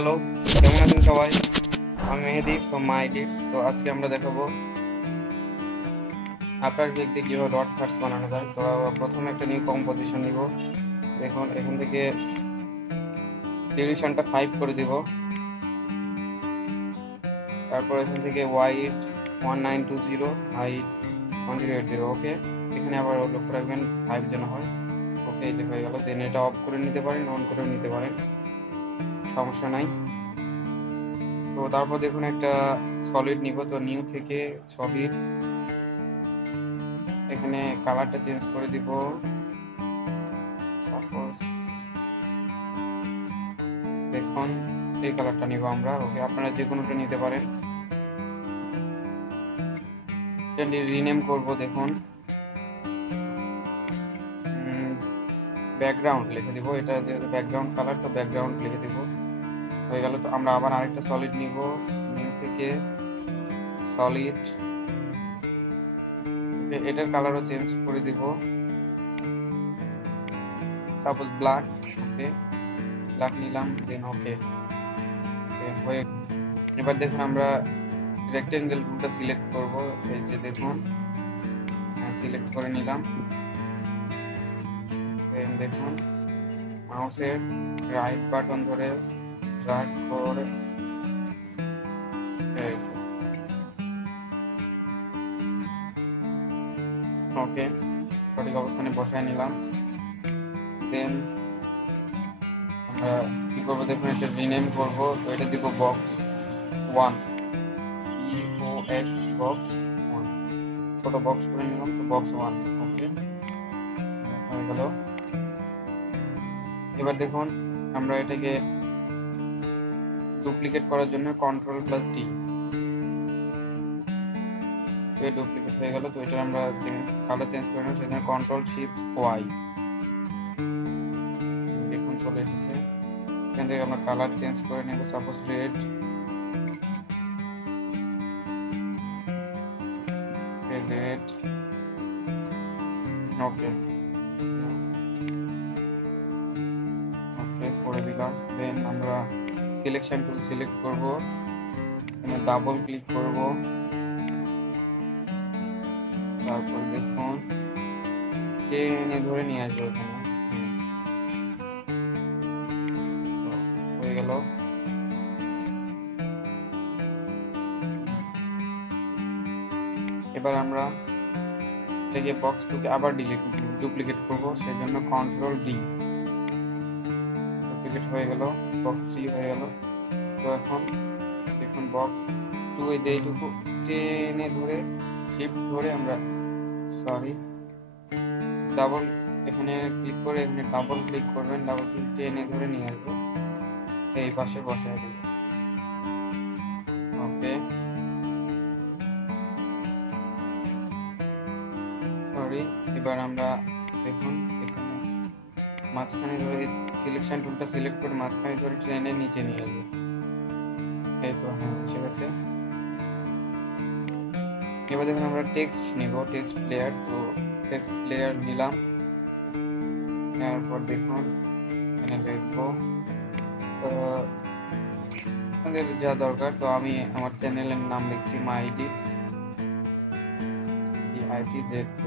Hello, কেমন আছেন সবাই? আমি মেহেদি ফ্রম মাই এডিটস। তো আজকে আমরা দেখাবো আফটার এফেক্ট দিয়ে কীভাবে ডট থার্স বানানো যায়। তো প্রথমে একটা নিউ কম্পোজিশন নিব। দেখুন এখান থেকে ডিউরেশনটা 5 করে দিব। তারপর এখান থেকে ওয়াইড 1920, হাইট 1080। ওকে, এখানে আবার লক্ষ্য রাখবেন 5 যেন হয়। ওকে, এই যে হয়ে গেল। দেন এটা অফ করে নিতে পারেন, অন করেও নিতে পারেন, সমস্যা নাই। তো তারপর দেখুন একটা সলিড নিব। তো নিউ থেকে সলিড, এখানে কালারটা চেঞ্জ করে দিব। সাপোজ দেখুন এই কালারটা নিব আমরা। ওকে, আপনারা যে কোনোটা নিতে পারেন। রিনেম করব। দেখুন ব্যাকগ্রাউন্ড লিখে দিব। এটা যেহেতু ব্যাকগ্রাউন্ড কালার, তো ব্যাকগ্রাউন্ড লিখে দিব। হয়ে গেল। তো আমরা আবার আরেকটা সলিড নিব। নিউ থেকে সলিড, এটার কালারও চেঞ্জ করে দিব। Suppose black. ওকে, ব্ল্যাক নিলাম। দেন ওকে হয়ে। এবার দেখুন আমরা রেক্টেঙ্গেল টুলটা সিলেক্ট করব। এই যে দেখুন সিলেক্ট করে নিলাম। দেন দেখুন মাউসের রাইট বাটন ধরে ড্র্যাগ করে ওকে সঠিক অবস্থানে বসায় নিলাম। দেন আমরা কি করবো দেখুন, এটা রিনেম করবো। তো এটা দিব বক্স 1, বক্স 1, ছোট বক্স করে নিলাম। তো বক্স 1 ওকে হয়ে গেল। এবার দেখুন আমরা এটাকে ডুপ্লিকেট করার জন্য Ctrl+D, ডুপ্লিকেট হয়ে গেল। তো এটা আমরা কালার চেঞ্জ করে নেব, সেখানে Ctrl+Shift+Y, দেখুন চলে এসেছে। এখান থেকে আমরা কালার চেঞ্জ করে নেব। সাপোজ রেড, ওকে করে দিলাম। দেন আমরা সিলেকশন টুল সিলেক্ট করব, এখানে ডাবল ক্লিক করব। তারপর দেখুন টেনে ধরে নিয়ে আসবো এখানে। হয়ে গেল। এবার আমরা এটাকে বক্স 2কে আবার ডুপ্লিকেট করব, সেজন্য Ctrl+D, ডুপ্লিকেট হয়ে গেল। বক্স 3 হয়ে গেল। তো এখন দেখুন বক্স 2 এই যে এইটুকু টেনে ধরে শিফট ধরে আমরা ডাবল এখানে ক্লিক করে এখানে ডাবল ক্লিক করবেন, ডাবল ক্লিক টেনে ধরে নিয়ে আসবো, এই পাশে বসায় দেব। ওকে এবার আমরা দেখুন এখানে মাঝখানে ধরে সিলেকশন টুলটা সিলেক্ট করে মাঝখানে ধরে ট্রেনের নিচে নিয়ে আসবো। এই তো হ্যাঁ এসে গেছে। এবার দেখুন আমরা টেক্সট নিব, টেক্সট প্লেয়ার। তো টেক্সট প্লেয়ার নিলাম, নেওয়ার পর দেখুন এখানে লিখবো আমাদের যা দরকার। তো আমি আমার চ্যানেলের নাম লিখছি মাই এডিটস, DITZZ।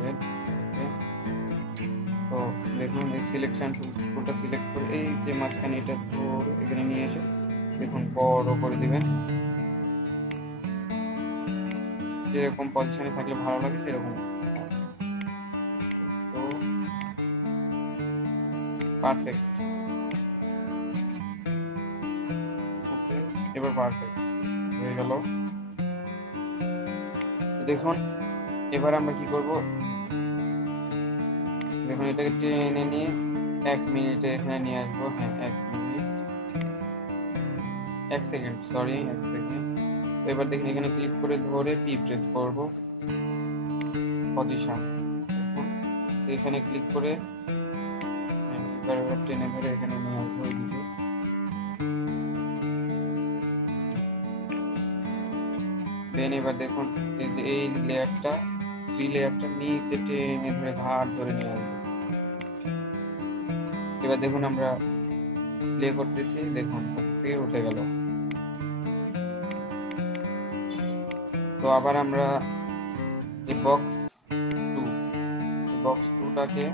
তো দেখুন এই সিলেকশন টুলটা সিলেক্ট করে এই যে মাঝখানে এটা ধরে এখানে নিয়ে এসে দেখুন বড় করে দিবেন। যেরকম পজিশনে থাকলে ভালো লাগে সেরকম। তো পারফেক্ট। ওকে এবার পারফেক্ট হয়ে গেল। দেখুন এবার আমরা কি করব, দেখুন এটাকে টেনে নিয়ে 1 মিনিটে এখানে নিয়ে আসবো। হ্যাঁ 1 মিনিট 1 সেকেন্ড, সরি 1 সেকেন্ড। তো এবার দেখুন এখানে ক্লিক করে ধরে পি প্রেস করব, পজিশন এখানে ক্লিক করে এবার টেনে ধরে এখানে নিয়ে আসবো এদিকে। দেন এবার দেখুন এই যে এই লেয়ারটা 3 লেয়ারটা নিচে টেনে ধরে ঘাট ধরে নিয়ে আসবো। এবার দেখুন আমরা প্লে করতেছি, দেখুন থেকে উঠে গেল। তো আবার আমরা যে বক্স 2টাকে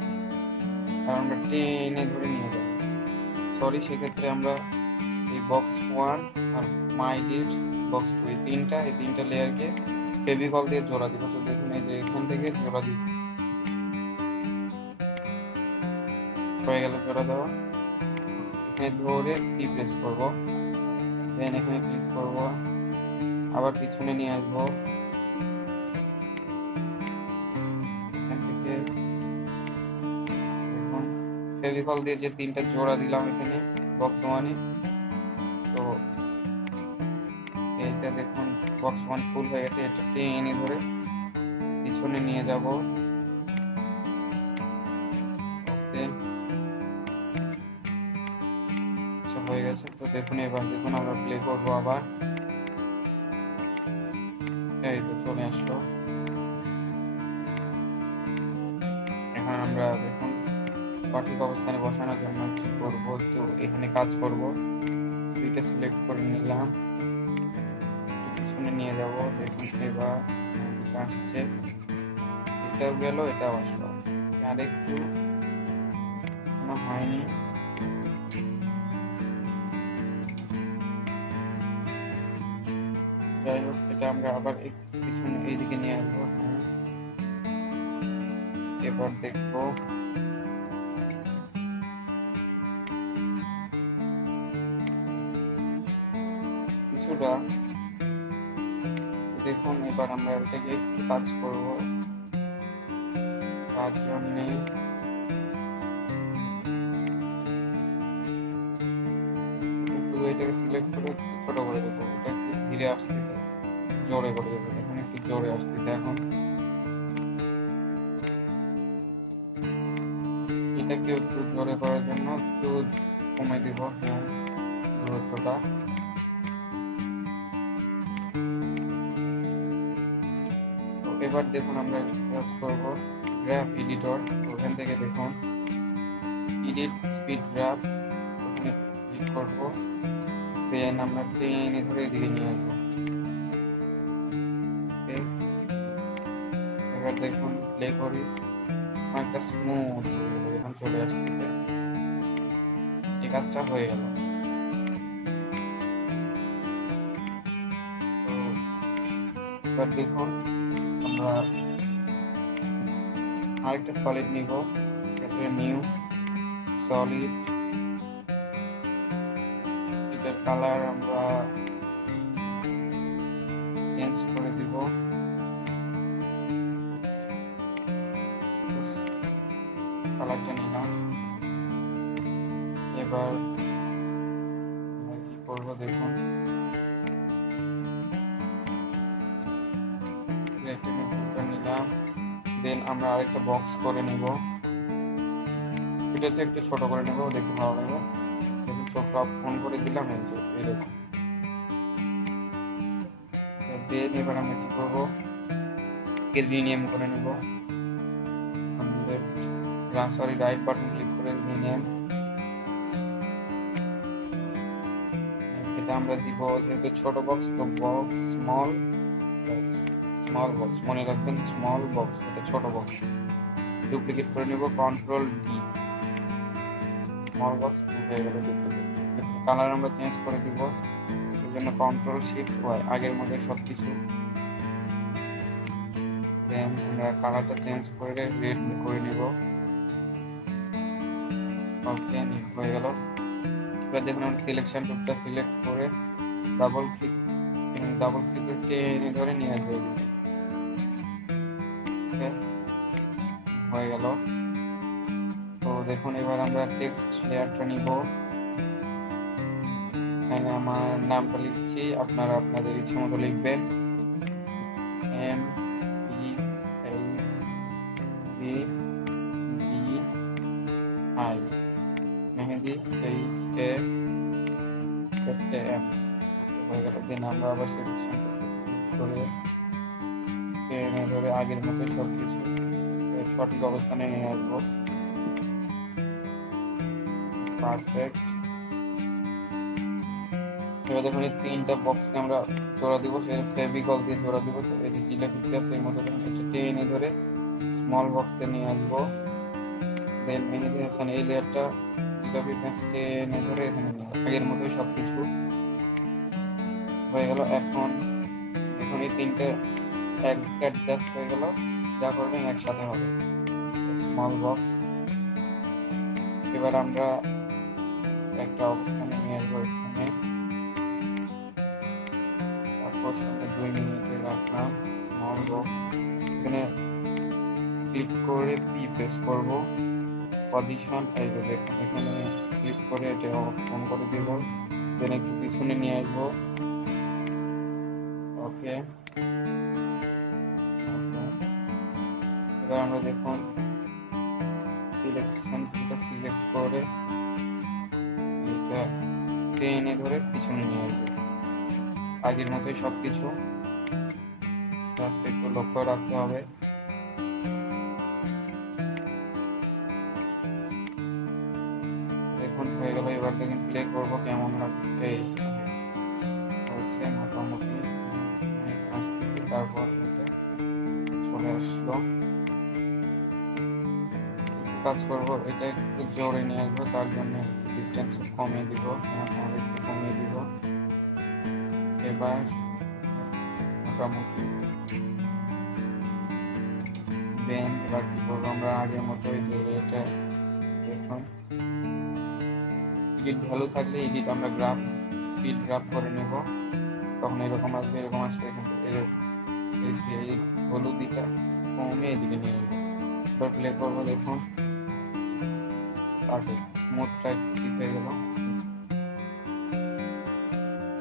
আমরা টেনে ধরে নিয়ে যাব। সরি, সেক্ষেত্রে আমরা এই বক্স 1 আর মাই ডিটস বক্স 2 এই তিনটা লেয়ারকে ফেভিকল দিয়ে জোড়া দিব। তো দেখুন এই যে এখান থেকে জোড়া দিব, হয়ে গেল জোড়া দেওয়া। এখানে ধরে পি প্রেস করব, দেন এখানে ক্লিক করব, আবার পিছনে নিয়ে আসবো। এখান থেকে দেখুন ফেভিকল দিয়ে যে তিনটা জোড়া দিলাম এখানে বক্স 1-এ, তো এইটা দেখুন বক্স 1 ফুল হয়ে গেছে। এটা টেনে ধরে পিছনে নিয়ে যাব। ওকে, আচ্ছা হয়ে গেছে। তো দেখুন এবার দেখুন আমরা প্লে করব আবার, এই তো চলে আসলো। এখন আমরা দেখুন সঠিক অবস্থানে বসানোর জন্য কি করব, তো এখানে কাজ করব, দুইটা সিলেক্ট করে নিলাম, পিছনে নিয়ে যাব। দেখুন এবার আসছে, এটাও গেল, এটাও আসলো। আর একটু হয়নি, যাই হোক এটা আমরা আবার একটু পিছনে এইদিকে নিয়ে আসবো। হ্যাঁ, এবার দেখবো কিছুটা। দেখুন এবার আমরা এটাকে একটু কাজ করব, তার জন্য শুধু এটাকে সিলেক্ট করে একটু ছোট করে দেবো। এটা একটু ধীরে আসতেছে, জোরে করে দেবো। এখন একটু জোরে আসতেছে। এখন এটাকে একটু জোরে করার জন্য একটু কমে দিব, হ্যাঁ, দূরত্বটা। তো এবার দেখুন আমরা কাজ করব গ্রাফ এডিটর। ওখান থেকে দেখুন এডিট স্পিড গ্রাফ, ওখানে ক্লিক করব, দেন আমরা টেনে ধরে এদিকে নিয়ে আসবো। এবার দেখুন প্লে করি, অনেকটা স্মুথ এখন চলে আসতেছে। এই কাজটা হয়ে গেল। তো এবার দেখুন আমরা আরেকটা সলিড নিব, নিউ সলিড। এটার কালার আমরা চেঞ্জ করে দিব, কালারটা নিলাম। এবার কি করবো দেখুন, নিলাম, দেন আমরা আরেকটা বক্স করে নিব। এটা হচ্ছে একটু ছোট করে নেবো, দেখতে ভালো লাগবে। দেখুন চোখটা ফোন করে দিলাম, এরকম। দেন এবার আমরা কি করবো, রিনেম করে নিব। সরি, রাইট বাটন ক্লিক করে রিনেম। এটা আমরা দিব যেহেতু ছোট বক্স, তো বক্স স্মল বক্স, মনে রাখবেন স্মল বক্স, এটা ছোট বক্স। ডুপ্লিকেট করে নিব, কন্ট্রোল ডি, স্মল বক্স হয়ে গেল ডুপ্লিকেট। কালার আমরা চেঞ্জ করে দিব, সেজন্য কন্ট্রোল শিফট ওয়াই, আগের মতো সবকিছু। দেন আমরা কালারটা চেঞ্জ করে রেড করে নিব। ওকে, হয়ে গেল। এবার দেখুন আমরা সিলেকশন টুলটা সিলেক্ট করে ডাবল ক্লিক করে টেনে ধরে নিয়ে আসবো। হয়ে গেল। তো দেখুন এবার আমরা টেক্সট লেয়ারটা নিব। এখানে আমার নামটা লিখছি, আপনারা আপনাদের ইচ্ছে মতো লিখবেন। MEHDI মেহেদি HAM হয়ে গেল। দেন আমরা আবার সিলেকশন করে টেনে ধরে আগের মতো সবকিছু সঠিক অবস্থানে নিয়ে আসবো। পারফেক্ট। এবার দেখুন এই তিনটা বক্সকে আমরা জোড়া দিব, সে ফেভিকল দিয়ে জোড়া দিব। তো এই যে জিলাপি প্লাসের মতো এটা টেনে ধরে স্মল বক্সে নিয়ে আসবো। দেন মেহেদি হাসান এই লেয়ারটা জিলাপি প্লাস টেনে ধরে এখানে নিয়ে আগের মতোই সবকিছু হয়ে গেল। এখন এই তিনটে অ্যাডজাস্ট হয়ে গেল, যা করবেন একসাথে হবে স্মল বক্স। এবার আমরা একটা অবস্থানে নিয়ে আসবো এখানে, তারপর 2 মিনিটে রাখলাম স্মল বক্স। এখানে ক্লিক করে পি প্রেস করব, পজিশন এই যে দেখুন এখানে ক্লিক করে এটা অন করে দিব। দেন একটু পিছনে নিয়ে আসবো। ওকে, এবার আমরা দেখুন সিলেকশনটা সিলেক্ট করে এটা টেনে ধরে পিছনে নিয়ে আসবো, আগের মতোই সবকিছু। জাস্ট একটু লক্ষ্য রাখতে হবে। দেখুন হয়ে গেল। এবার দেখুন প্লে করবো কেমন লাগবে। হয়েছে মোটামুটি আসতেছে, তারপর এটা চলে আসলো। কাজ করবো, এটা একটু জোরে নিয়ে আসবো, তার জন্য ডিস্টেন্স কমিয়ে দিব, একটু কমিয়ে দিব। এবার মোটামুটি বেঞ্চ বা কি করবো আমরা আগের মতোই, যে এটা দেখুন এডিট ভ্যালু থাকলে এডিট আমরা গ্রাফ স্পিড গ্রাফ করে নেব, তখন এরকম আসবে। এরকম আসলে এখান থেকে এই যে এই হলুদিটা কমে এদিকে নিয়ে নেব। এবার প্লে করবো, দেখুন পারফেক্ট স্মুথটা ঠিক হয়ে গেল,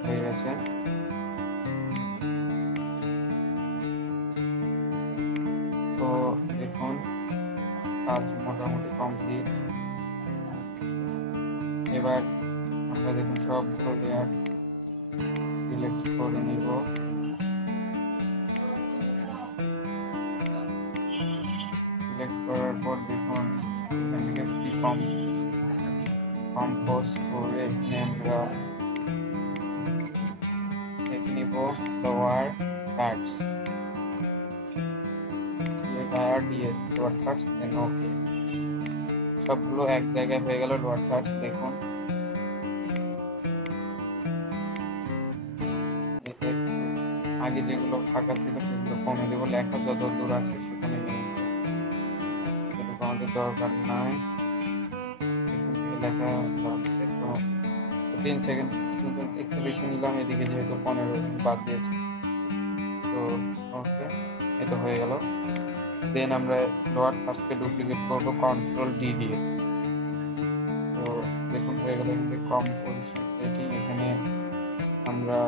হয়ে গেছে। তো দেখুন কাজ মোটামুটি কমপ্লিট। এবার আমরা দেখুন সবগুলো লেয়ার সিলেক্ট করে নিব। সিলেক্ট করার পর দেখুন এখান থেকে ফ্রি কম্পোজ করে এখানে আমরা দেখে নিব lower thirds, DSIRDS lower thirds, then okay. সবগুলো এক জায়গায় হয়ে গেল লোয়ার থার্ডস। দেখুন আগে যেগুলো ফাঁকা ছিল সেগুলো কমে দেবো, লেখা যত দূর আছে সেখানে নিয়ে যেটুকু আমাদের দরকার নাই এখান থেকে লেখা যাচ্ছে। তো 3 সেকেন্ড একটু বেশি নিলাম, এদিকে যেহেতু 15 বাদ দিয়েছে। তো ওকে, এটা হয়ে গেল। দেন আমরা লোয়ার থার্ডসকে ডুপ্লিকেট করবো Ctrl D দিয়ে। তো দেখুন হয়ে গেল। এখানে কম্পোজিশন সেটিং এখানে আমরা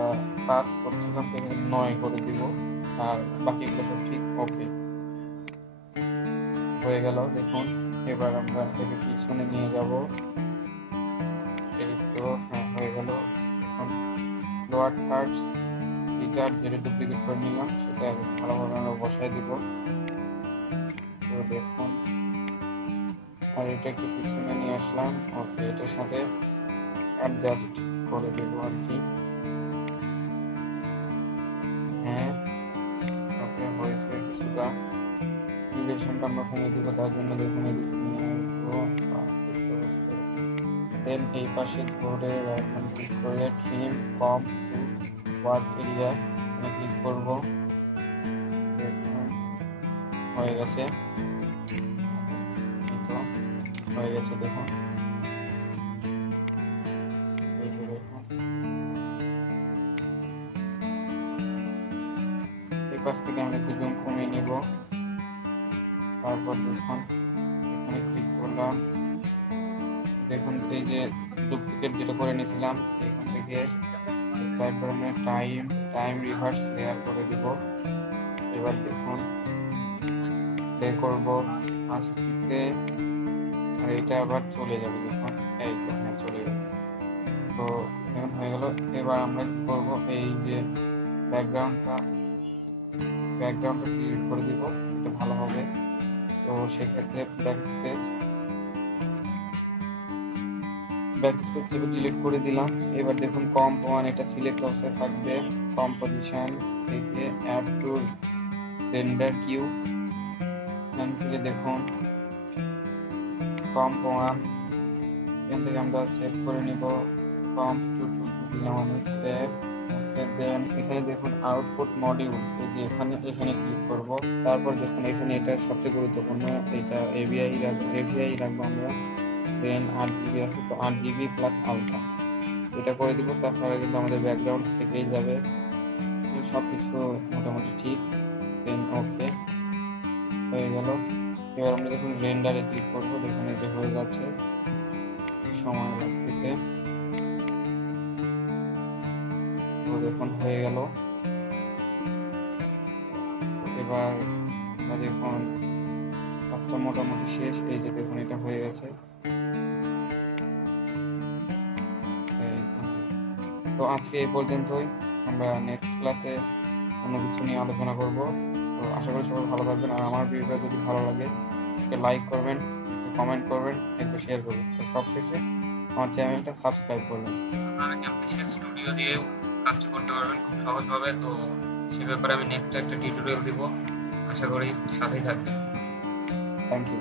5 করছিলাম, তো এখানে 9 করে দিব, আর বাকিগুলো সব ঠিক। ওকে, হয়ে গেল। দেখুন এবার আমরা এটাকে পিছনে নিয়ে যাব। এই তো হ্যাঁ হয়ে গেল। এখন লোয়ার থার্ডস এটা যেটা ডুপ্লিকেট করে নিলাম সেটা ভালোভাবে আমরা বসাই দিব। তো দেখুন আর এটা একটু পিছনে নিয়ে আসলাম। ওকে, এটার সাথে অ্যাডজাস্ট করে দেব আর কি। হ্যাঁ ওকে, হয়েছে কিছুটা। ডিউরেশনটা আমরা কমিয়ে দিব, তার জন্য দেখুন এদিকে নিয়ে আসবো। দেন এই পাশে ধরে রাইট ক্লিক করে trim com to work area click করব। দেখুন হয়ে গেছে, তো হয়ে গেছে। দেখুন এই যে দেখুন এই পাশ থেকে আমরা একটু জুম কমিয়ে নিব। তারপর দেখুন এখানে ক্লিক করলাম। দেখুন এই যে ডুপ্লিকেট যেটা করে নিয়েছিলাম এখান থেকে তারপর আমরা টাইম রিভার্স লেয়ার করে দিব। এবার দেখুন প্লে করব, আসতেছে আর এটা আবার চলে যাবে। দেখুন এই তো হ্যাঁ চলে যাবে। তো এখন হয়ে গেল। এবার আমরা কি করব, এই যে ব্যাকগ্রাউন্ডটা ক্লিক করে দিব, এটা ভালো হবে। তো সেক্ষেত্রে ব্যাক স্পেস ব্যাকস্পেস চেপে ডিলিট করে দিলাম। এবার দেখুন কম্প 1 এটা সিলেক্ট অবস্থায় থাকবে। কম্পোজিশন থেকে অ্যাড টু রেন্ডার কিউ, এখান থেকে দেখুন কম্প 1 এখান থেকে আমরা সেভ করে নিব। কম্প 2 দিলাম আমি সেভ। ওকে, দেন এখানে দেখুন আউটপুট মডিউল, এই যে এখানে ক্লিক করব। তারপর দেখুন এখানে এটা সবচেয়ে গুরুত্বপূর্ণ, এটা এভিআই রাখবো আমরা। দেন 8GB আছে, তো 8GB প্লাস আলফা এটা করে দিব। তাছাড়া কিন্তু আমাদের ব্যাকগ্রাউন্ড থেকেই যাবে, সবকিছু মোটামুটি ঠিক। দেন ওকে হয়ে গেল। এবার আমরা দেখুন রেন্ডারে ক্লিক করবো, দেখুন এই যে হয়ে যাচ্ছে, সময় লাগতেছে। তো দেখুন হয়ে গেল। এবার আমরা দেখুন কাজটা মোটামুটি শেষ। এই যে দেখুন এটা হয়ে গেছে। তো আজকে এই পর্যন্তই, আমরা নেক্সট ক্লাসে অন্য কিছু নিয়ে আলোচনা করব। তো আশা করি সবাই ভালো থাকবেন, আর আমার ভিডিওটা যদি ভালো লাগে একটা লাইক করবেন, একটা কমেন্ট করবেন, একটা শেয়ার করবেন। তো সবশেষে আমার চ্যানেলটা সাবস্ক্রাইব করবেন। আপনারা ক্যামটেশিয়াল স্টুডিও দিয়ে কাজটা করতে পারবেন খুব সহজভাবে। তো সে ব্যাপারে আমি নেক্সট একটা টিউটোরিয়াল দিব, আশা করি সাথেই থাকবেন। Thank you.